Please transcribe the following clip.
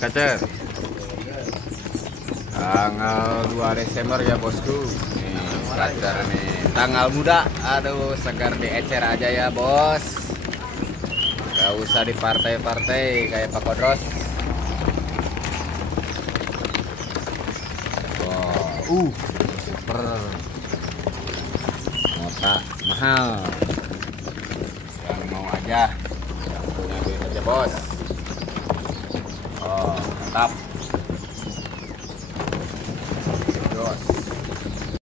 Kacer. Tanggal 2 Desember ya bosku. Nih, kacer nih. Tanggal muda. Aduh, segar diecer aja ya, bos. Gak usah di partai-partai kayak Pak Kodros. Oh, super. Mota mahal. Yang mau aja. Yang punya duit aja, bos. Oh, mantap. Jos.